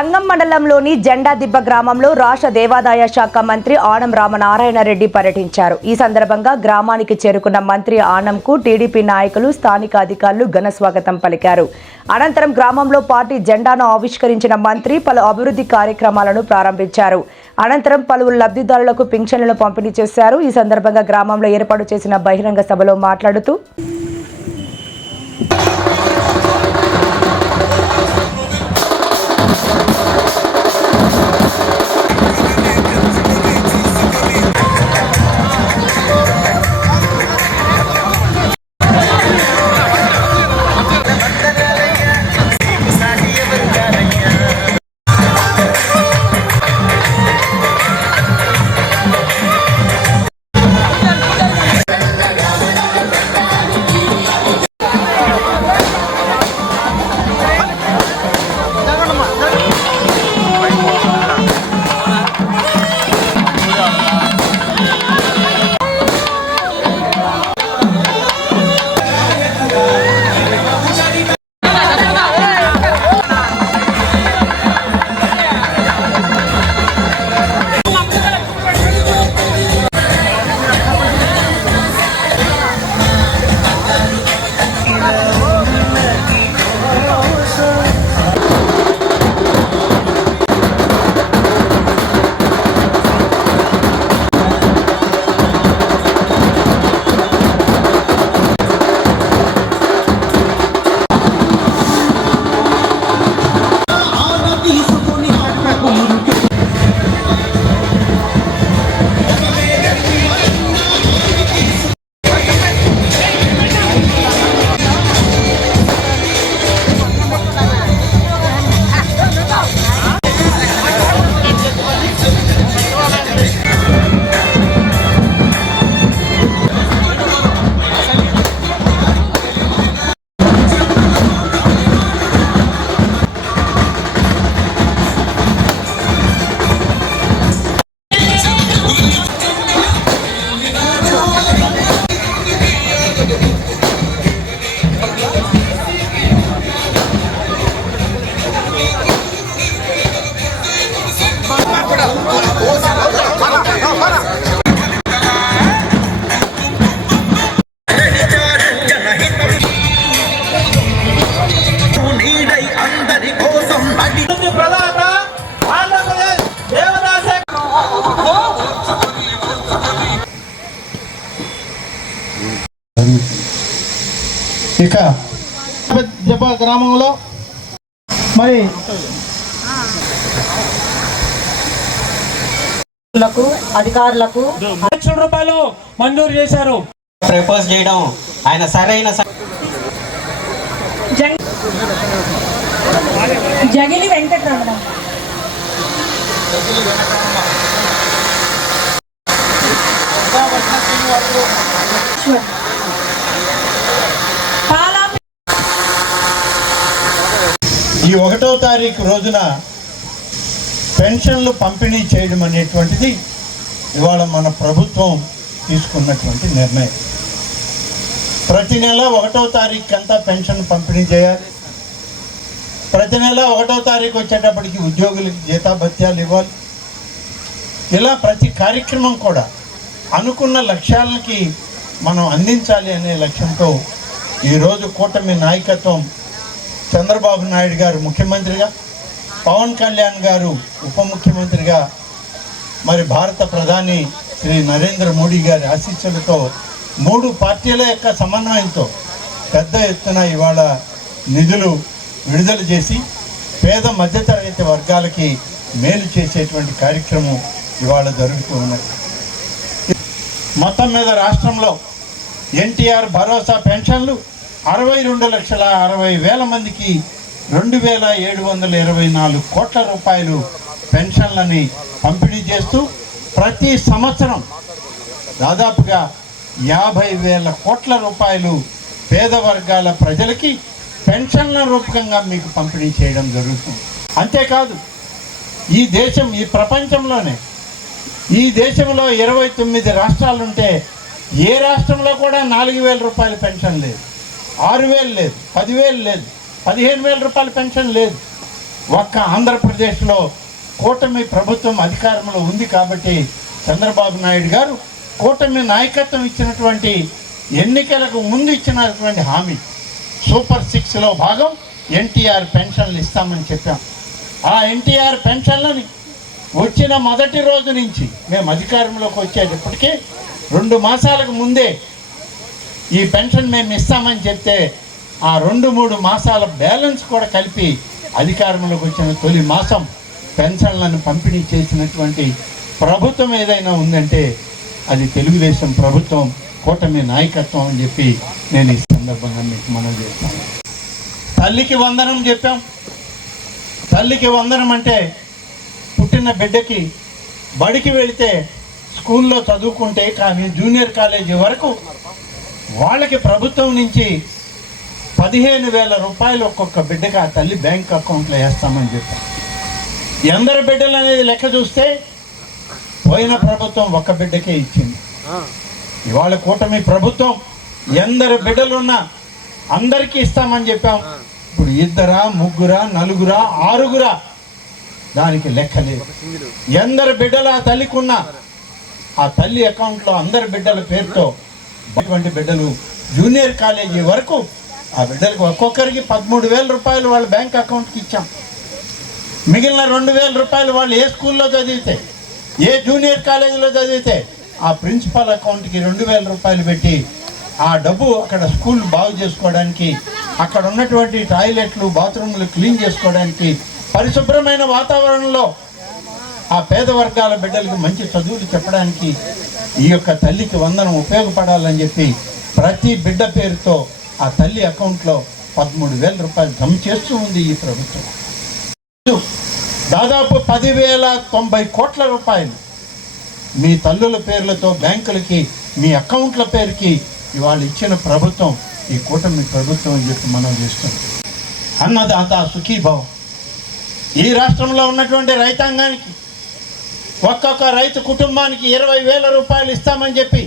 సంగం మండలంలోని జెండాదిబ్బ గ్రామంలో రాష్ట్ర దేవాదాయ శాఖ మంత్రి ఆనం రామనారాయణ రెడ్డి పర్యటించారు. ఈ సందర్భంగా గ్రామానికి చేరుకున్న మంత్రి ఆనంకు టీడీపీ నాయకులు, స్థానిక అధికారులు ఘన స్వాగతం పలికారు. అనంతరం గ్రామంలో పార్టీ జెండాను ఆవిష్కరించిన మంత్రి పలు అభివృద్ధి కార్యక్రమాలను ప్రారంభించారు. అనంతరం పలువురు లబ్ధిదారులకు పింఛన్లను పంపిణీ చేశారు. ఈ సందర్భంగా గ్రామంలో ఏర్పాటు చేసిన బహిరంగ సభలో మాట్లాడుతూ ఇక గ్రామంలో మరి అధికారులకు రూపాయలు మంజూరు చేశారు. ప్రపోజ్ చేయడం ఆయన సరైన జగిలి వెంకటరమణ ఈ 1వ తారీఖు రోజున పెన్షన్లు పంపిణీ చేయడం అనేటువంటిది ఇవాళ మన ప్రభుత్వం తీసుకున్నటువంటి నిర్ణయం. ప్రతి నెల 1వ తారీఖు అంతా పెన్షన్ పంపిణీ చేయాలి. ప్రతి నెల 1వ తారీఖు వచ్చేటప్పటికి ఉద్యోగులకి జీతాభత్యాలు ఇవ్వాలి. ఇలా ప్రతి కార్యక్రమం కూడా అనుకున్న లక్ష్యాలకి మనం అందించాలి అనే లక్ష్యంతో ఈరోజు కూటమి నాయకత్వం చంద్రబాబు నాయుడు గారు ముఖ్యమంత్రిగా, పవన్ కళ్యాణ్ గారు ఉప ముఖ్యమంత్రిగా, మరి భారత ప్రధాని శ్రీ నరేంద్ర మోడీ గారి ఆశీస్సులతో 3 పార్టీల యొక్క సమన్వయంతో పెద్ద ఎత్తున ఇవాళ నిధులు విడుదల చేసి పేద మధ్యతరగతి వర్గాలకి మేలు చేసేటువంటి కార్యక్రమం ఇవాళ జరుగుతూ ఉన్నది. మొత్తం మీద రాష్ట్రంలో ఎన్టీఆర్ భరోసా పెన్షన్లు 62,60,000 మందికి 2,724 కోట్ల రూపాయలు పెన్షన్లని పంపిణీ చేస్తూ ప్రతి సంవత్సరం దాదాపుగా 50,000 కోట్ల రూపాయలు పేద వర్గాల ప్రజలకి పెన్షన్ల రూపకంగా మీకు పంపిణీ చేయడం జరుగుతుంది. అంతేకాదు ఈ ప్రపంచంలోనే ఈ దేశంలో 29 రాష్ట్రాలుంటే ఏ రాష్ట్రంలో కూడా 4,000 రూపాయల పెన్షన్ లేదు, 6,000 లేదు, 10,000 లేదు, 15,000 రూపాయల పెన్షన్ లేదు. ఒక్క ఆంధ్రప్రదేశ్లో కూటమి ప్రభుత్వం అధికారంలో ఉంది కాబట్టి చంద్రబాబు నాయుడు గారు కూటమి నాయకత్వం ఇచ్చినటువంటి ఎన్నికలకు ముందు ఇచ్చినటువంటి హామీ సూపర్ 6లో భాగం ఎన్టీఆర్ పెన్షన్లు ఇస్తామని చెప్పాం. ఆ ఎన్టీఆర్ పెన్షన్లని వచ్చిన మొదటి రోజు నుంచి మేము అధికారంలోకి వచ్చేటప్పటికీ 2 మాసాలకు ముందే ఈ పెన్షన్ మేము ఇస్తామని చెప్తే ఆ 2-3 మాసాల బ్యాలెన్స్ కూడా కలిపి అధికారంలోకి వచ్చిన తొలి మాసం పెన్షన్లను పంపిణీ చేసినటువంటి ప్రభుత్వం ఏదైనా ఉందంటే అది తెలుగుదేశం ప్రభుత్వం, కూటమి నాయకత్వం అని చెప్పి నేను ఈ సందర్భంగా మీకు మనవి చేస్తాను. తల్లికి వందనం చెప్పాం. తల్లికి వందనం అంటే పుట్టిన బిడ్డకి బడికి వెళితే స్కూల్లో చదువుకుంటే కానీ జూనియర్ కాలేజీ వరకు వాళ్ళకి ప్రభుత్వం నుంచి 15,000 రూపాయలు ఒక్కొక్క బిడ్డకి ఆ తల్లి బ్యాంక్ అకౌంట్లో వేస్తామని చెప్పాం. ఎందరు బిడ్డలు అనేది లెక్క చూస్తే పోయిన ప్రభుత్వం ఒక్క బిడ్డకే ఇచ్చింది. ఇవాళ కూటమి ప్రభుత్వం ఎందరు బిడ్డలున్నా అందరికీ ఇస్తామని చెప్పాం. ఇప్పుడు 2, 3, 4, 6 దానికి లెక్క లేదు. ఎందరు బిడ్డలు ఆ తల్లికి ఉన్నా ఆ తల్లి అకౌంట్లో అందరి బిడ్డల పేరుతో అటువంటి బిడ్డలు జూనియర్ కాలేజీ వరకు ఆ బిడ్డలకు ఒక్కొక్కరికి 13,000 రూపాయలు వాళ్ళ బ్యాంక్ అకౌంట్కి ఇచ్చాం. మిగిలిన 2,000 రూపాయలు వాళ్ళు ఏ స్కూల్లో చదివితే, ఏ జూనియర్ కాలేజీలో చదివితే ఆ ప్రిన్సిపాల్ అకౌంట్కి 2,000 రూపాయలు పెట్టి ఆ డబ్బు అక్కడ స్కూల్ బాగు చేసుకోవడానికి, అక్కడ ఉన్నటువంటి టాయిలెట్లు, బాత్రూమ్లు క్లీన్ చేసుకోవడానికి, పరిశుభ్రమైన వాతావరణంలో ఆ పేద వర్గాల బిడ్డలకి మంచి చదువులు చెప్పడానికి ఈ యొక్క తల్లికి వందనం ఉపయోగపడాలని చెప్పి ప్రతి బిడ్డ పేరుతో ఆ తల్లి అకౌంట్లో 13,000 రూపాయలు జమ చేస్తూ ఉంది ఈ ప్రభుత్వం. దాదాపు 10,090 కోట్ల రూపాయలు మీ తల్లుల పేర్లతో బ్యాంకులకి, మీ అకౌంట్ల పేరుకి ఇవాళ ఇచ్చిన ప్రభుత్వం ఈ కూటమి ప్రభుత్వం అని చెప్పి మనం చేస్తున్నాం. అన్నదాత సుఖీభావం. ఈ రాష్ట్రంలో ఉన్నటువంటి రైతాంగానికి ఒక్కొక్క రైతు కుటుంబానికి 20,000 రూపాయలు ఇస్తామని చెప్పి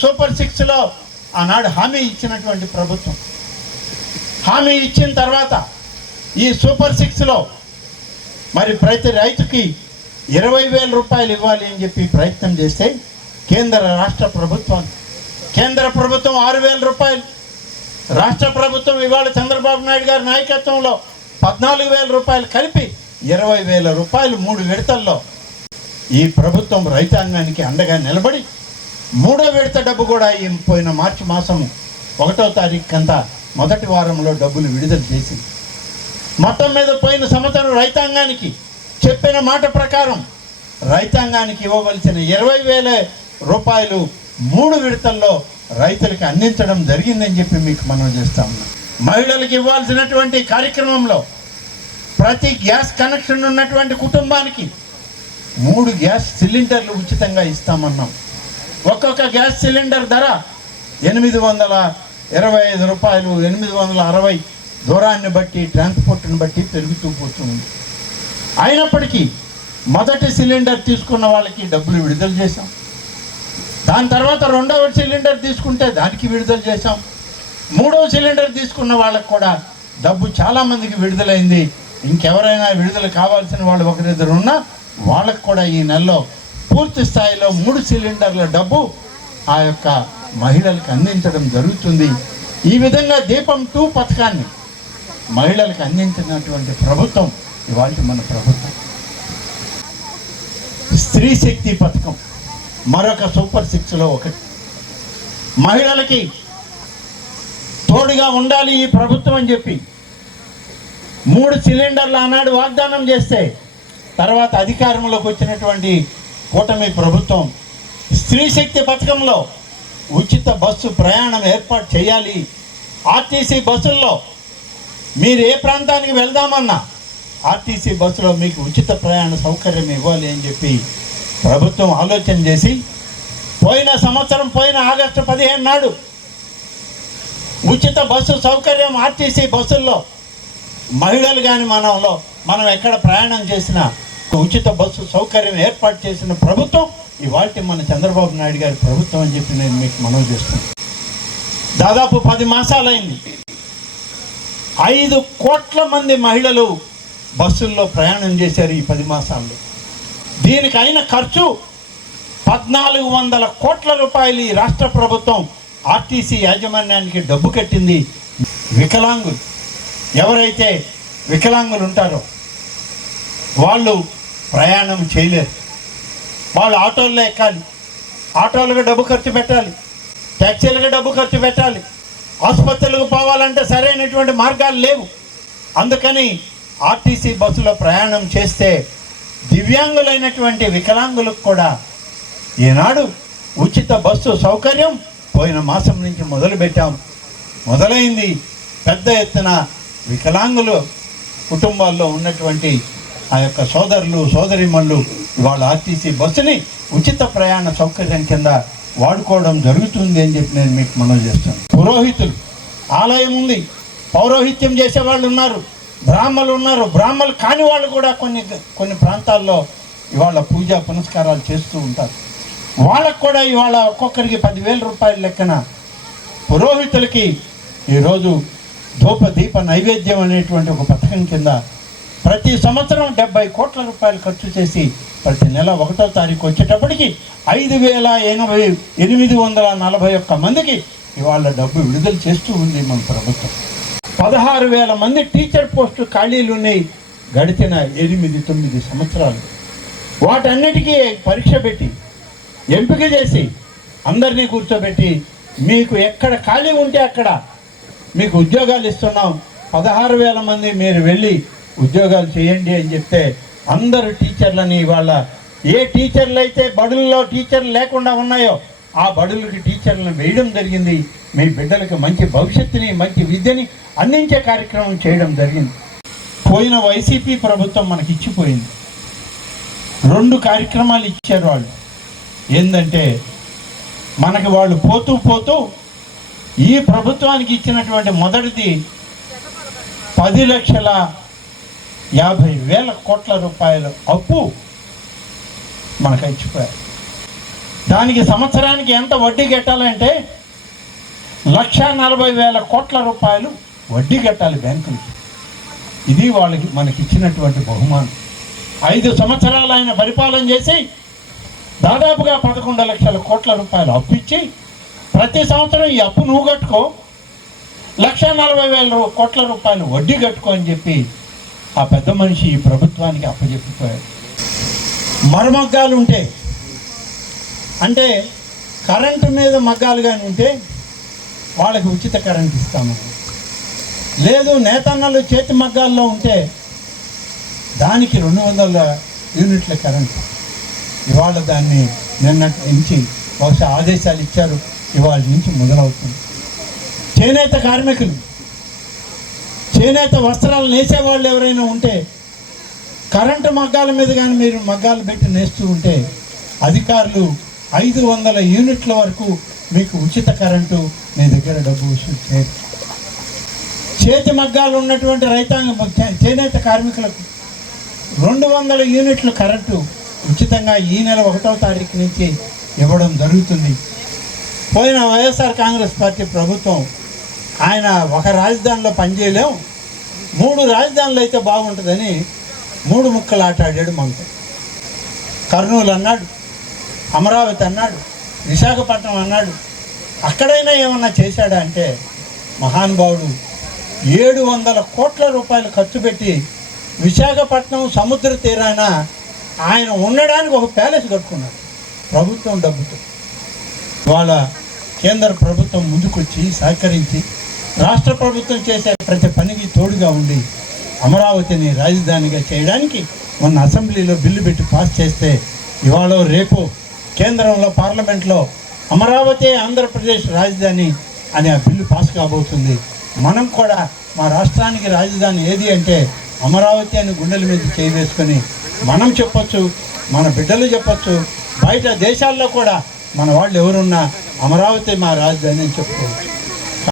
సూపర్ 6లో ఆనాడు హామీ ఇచ్చినటువంటి ప్రభుత్వం. హామీ ఇచ్చిన తర్వాత ఈ సూపర్ 6లో మరి ప్రతి రైతుకి 20,000 రూపాయలు ఇవ్వాలి అని చెప్పి ప్రయత్నం చేస్తే కేంద్ర రాష్ట్ర ప్రభుత్వం 6,000 రూపాయలు, రాష్ట్ర ప్రభుత్వం ఇవాళ చంద్రబాబు నాయుడు గారి నాయకత్వంలో 14,000 రూపాయలు కలిపి 20,000 రూపాయలు 3 విడతల్లో ఈ ప్రభుత్వం రైతాంగానికి అండగా నిలబడి 3వ విడత డబ్బు కూడా ఈ పోయిన మార్చి మాసం 1వ తారీఖు అంతా మొదటి వారంలో డబ్బులు విడుదల చేసింది. మొత్తం మీద పోయిన సంవత్సరం రైతాంగానికి చెప్పిన మాట ప్రకారం రైతాంగానికి ఇవ్వవలసిన 20,000 రూపాయలు 3 విడతల్లో రైతులకి అందించడం జరిగిందని చెప్పి మీకు మనం చేస్తా ఉన్నాం. మహిళలకు ఇవ్వాల్సినటువంటి కార్యక్రమంలో ప్రతి గ్యాస్ కనెక్షన్ ఉన్నటువంటి కుటుంబానికి 3 గ్యాస్ సిలిండర్లు ఉచితంగా ఇస్తామన్నాం. ఒక్కొక్క గ్యాస్ సిలిండర్ ధర 825 రూపాయలు, 860 దూరాన్ని బట్టి, ట్రాన్స్పోర్ట్ని బట్టి పెరుగుతూ పోతుంది. అయినప్పటికీ మొదటి సిలిండర్ తీసుకున్న వాళ్ళకి డబ్బులు విడుదల చేశాం. దాని తర్వాత 2వ సిలిండర్ తీసుకుంటే దానికి విడుదల చేశాం. 3వ సిలిండర్ తీసుకున్న వాళ్ళకు కూడా డబ్బు చాలామందికి విడుదలైంది. ఇంకెవరైనా విడుదల కావాల్సిన వాళ్ళు 1-2 ఉన్నా వాళ్ళకు కూడా ఈ నెలలో పూర్తి స్థాయిలో 3 సిలిండర్ల డబ్బు ఆ యొక్క మహిళలకు అందించడం జరుగుతుంది. ఈ విధంగా దీపం 2 పథకాన్ని మహిళలకు అందించినటువంటి ప్రభుత్వం ఇవాళ మన ప్రభుత్వం. స్త్రీ శక్తి పథకం మరొక సూపర్ 6లో ఒకటి. మహిళలకి తోడుగా ఉండాలి ఈ ప్రభుత్వం అని చెప్పి 3 సిలిండర్లు ఆనాడు వాగ్దానం చేస్తే తర్వాత అధికారంలోకి వచ్చినటువంటి కూటమి ప్రభుత్వం స్త్రీ శక్తి పథకంలో ఉచిత బస్సు ప్రయాణం ఏర్పాటు చేయాలి. ఆర్టీసీ బస్సుల్లో మీరు ఏ ప్రాంతానికి వెళ్దామన్నా ఆర్టీసీ బస్సులో మీకు ఉచిత ప్రయాణ సౌకర్యం ఇవ్వాలి అని చెప్పి ప్రభుత్వం ఆలోచన చేసి పోయిన సంవత్సరం ఆగస్టు 15 నాడు ఉచిత బస్సు సౌకర్యం ఆర్టీసీ బస్సుల్లో మహిళలు కానీ మనం ఎక్కడ ప్రయాణం చేసినా ఉచిత బస్సు సౌకర్యం ఏర్పాటు చేసిన ప్రభుత్వం ఇవాళ మన చంద్రబాబు నాయుడు గారి ప్రభుత్వం అని చెప్పి నేను మీకు మనవి చేస్తున్నాను. దాదాపు 10 మాసాలైంది. 5 కోట్ల మంది మహిళలు బస్సుల్లో ప్రయాణం చేశారు ఈ 10 మాసాల్లో. దీనికి అయిన ఖర్చు 1400 కోట్ల రూపాయలు ఈ రాష్ట్ర ప్రభుత్వం ఆర్టీసీ యాజమాన్యానికి డబ్బు కట్టింది. వికలాంగులు ఎవరైతే వికలాంగులు ఉంటారో వాళ్ళు ప్రయాణం చేయలేరు. వాళ్ళు ఆటోల్లో ఎక్కాలి, ఆటోలకు డబ్బు ఖర్చు పెట్టాలి, ట్యాక్సీలకు డబ్బు ఖర్చు పెట్టాలి. ఆసుపత్రులకు పోవాలంటే సరైనటువంటి మార్గాలు లేవు. అందుకని ఆర్టీసీ బస్సులో ప్రయాణం చేస్తే దివ్యాంగులైనటువంటి వికలాంగులకు కూడా ఈనాడు ఉచిత బస్సు సౌకర్యం పోయిన మాసం నుంచి మొదలుపెట్టాం. మొదలైంది. పెద్ద ఎత్తున వికలాంగులు కుటుంబాల్లో ఉన్నటువంటి ఆ యొక్క సోదరులు సోదరిమణులు ఇవాళ ఆర్టీసీ బస్సుని ఉచిత ప్రయాణ సౌకర్యం కింద వాడుకోవడం జరుగుతుంది అని చెప్పి నేను మీకు మనవి చేస్తాను. పురోహితులు, ఆలయం ఉంది, పౌరోహిత్యం చేసేవాళ్ళు ఉన్నారు, బ్రాహ్మలు ఉన్నారు. బ్రాహ్మలు కాని వాళ్ళు కూడా కొన్ని ప్రాంతాల్లో ఇవాళ పూజా పునస్కారాలు చేస్తూ ఉంటారు. వాళ్ళకు కూడా ఇవాళ ఒక్కొక్కరికి 10,000 రూపాయల లెక్కన పురోహితులకి ఈరోజు ధూప దీప నైవేద్యం అనేటువంటి ఒక పథకం కింద ప్రతి సంవత్సరం 70 కోట్ల రూపాయలు ఖర్చు చేసి ప్రతి నెల 1వ తారీఖు వచ్చేటప్పటికి 5,841 మందికి ఇవాళ డబ్బు విడుదల చేస్తూ ఉంది మన ప్రభుత్వం. 16,000 మంది టీచర్ పోస్టు ఖాళీలు ఉన్నాయి గడిచిన 8-9 సంవత్సరాలు. వాటన్నిటికీ పరీక్ష పెట్టి ఎంపిక చేసి అందరినీ కూర్చోబెట్టి మీకు ఎక్కడ ఖాళీ ఉంటే అక్కడ మీకు ఉద్యోగాలు ఇస్తున్నాం, 16,000 మంది మీరు వెళ్ళి ఉద్యోగాలు చేయండి అని చెప్తే అందరు టీచర్లని ఇవాళ ఏ టీచర్లు అయితే బడుల్లో టీచర్లు లేకుండా ఉన్నాయో ఆ బడులకి టీచర్లను వేయడం జరిగింది. మీ బిడ్డలకు మంచి భవిష్యత్తుని మంచి విద్యని అందించే కార్యక్రమం చేయడం జరిగింది. పోయిన వైసీపీ ప్రభుత్వం మనకి ఇచ్చిపోయింది. 2 కార్యక్రమాలు ఇచ్చారు వాళ్ళు. ఏంటంటే మనకి వాళ్ళు పోతూ పోతూ ఈ ప్రభుత్వానికి ఇచ్చినటువంటి మొదటిది 10,50,000 కోట్ల రూపాయల అప్పు మనకు ఇచ్చిపోయారు. దానికి సంవత్సరానికి ఎంత వడ్డీ కట్టాలంటే 1,40,000 కోట్ల రూపాయలు వడ్డీ కట్టాలి బ్యాంకులకి. ఇది వాళ్ళకి మనకి ఇచ్చినటువంటి బహుమానం. 5 సంవత్సరాలు ఆయన పరిపాలన చేసి దాదాపుగా 11 లక్షల కోట్ల రూపాయలు అప్పు ఇచ్చి ప్రతి సంవత్సరం ఈ అప్పు నువ్వు కట్టుకో, 1,40,000 కోట్ల రూపాయలు వడ్డీ కట్టుకో అని చెప్పి ఆ పెద్ద మనిషి ఈ ప్రభుత్వానికి అప్పచెప్పిపోయాడు. మరమగ్గాలు ఉంటే అంటే కరెంటు మీద మగ్గాలు కానీ ఉంటే వాళ్ళకి ఉచిత కరెంట్ ఇస్తాము. లేదు నేతన్నలు చేతి మగ్గాల్లో ఉంటే దానికి 200 యూనిట్ల కరెంటు. ఇవాళ దాన్ని నిన్నటి నుంచి బహుశా ఆదేశాలు ఇచ్చారు, ఇవాళ నుంచి మొదలవుతుంది. చేనేత కార్మికులు, చేనేత వస్త్రాలు నేసేవాళ్ళు ఎవరైనా ఉంటే కరెంటు మగ్గాల మీద కానీ మీరు మగ్గాలు పెట్టి నేస్తూ ఉంటే అధికారులు 500 యూనిట్ల వరకు మీకు ఉచిత కరెంటు మీ దగ్గర డబ్బు వసూలు చేయరు. చేతి మగ్గాలు ఉన్నటువంటి రైతాంగం చేనేత కార్మికులకు 200 యూనిట్ల కరెంటు ఉచితంగా ఈ నెల 1వ తారీఖు నుంచి ఇవ్వడం జరుగుతుంది. పోయిన వైఎస్ఆర్ కాంగ్రెస్ పార్టీ ప్రభుత్వం ఆయన ఒక రాజధానిలో పనిచేయలేం, 3 రాజధానులు అయితే బాగుంటుందని 3 ముక్కలు ఆట ఆడాడు. మనతో కర్నూలు అన్నాడు, అమరావతి అన్నాడు, విశాఖపట్నం అన్నాడు. అక్కడైనా ఏమన్నా చేశాడా అంటే మహానుభావుడు 700 కోట్ల రూపాయలు ఖర్చు పెట్టి విశాఖపట్నం సముద్ర తీరాన ఆయన ఉండడానికి ఒక ప్యాలెస్ కట్టుకున్నాడు ప్రభుత్వం డబ్బుతో. ఇవాళ కేంద్ర ప్రభుత్వం ముందుకొచ్చి సహకరించి రాష్ట్ర ప్రభుత్వం చేసే ప్రతి పనికి తోడుగా ఉండి అమరావతిని రాజధానిగా చేయడానికి మొన్న అసెంబ్లీలో బిల్లు పెట్టి పాస్ చేస్తే ఇవాళ రేపు కేంద్రంలో పార్లమెంట్లో అమరావతి ఆంధ్రప్రదేశ్ రాజధాని అనే ఆ బిల్లు పాస్ కాబోతుంది. మనం కూడా మా రాష్ట్రానికి రాజధాని ఏది అంటే అమరావతి అని గుండెల మీద చేయి వేసుకొని మనం చెప్పొచ్చు, మన బిడ్డలు చెప్పొచ్చు, బయట దేశాల్లో కూడా మన వాళ్ళు ఎవరున్నా అమరావతి మా రాజధాని అని చెప్పుకోవచ్చు.